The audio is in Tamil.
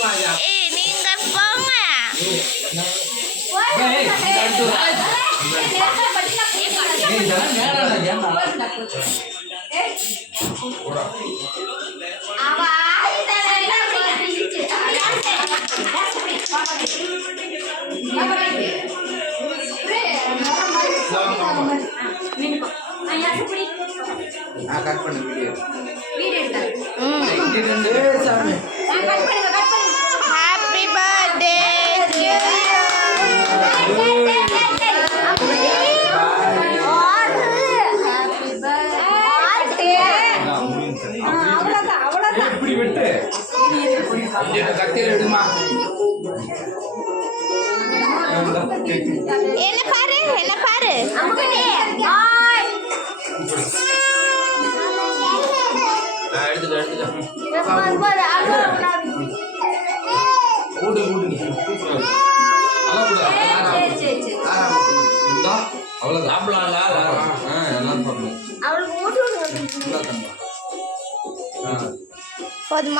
நீங்க போங்க. கட் பண்ணு video happy birthday to you. இப்படி விட்டு கத்தியில விடுமா என்ன பாரு என்ன பாரு. அவ்வளவுதான் போதுமா?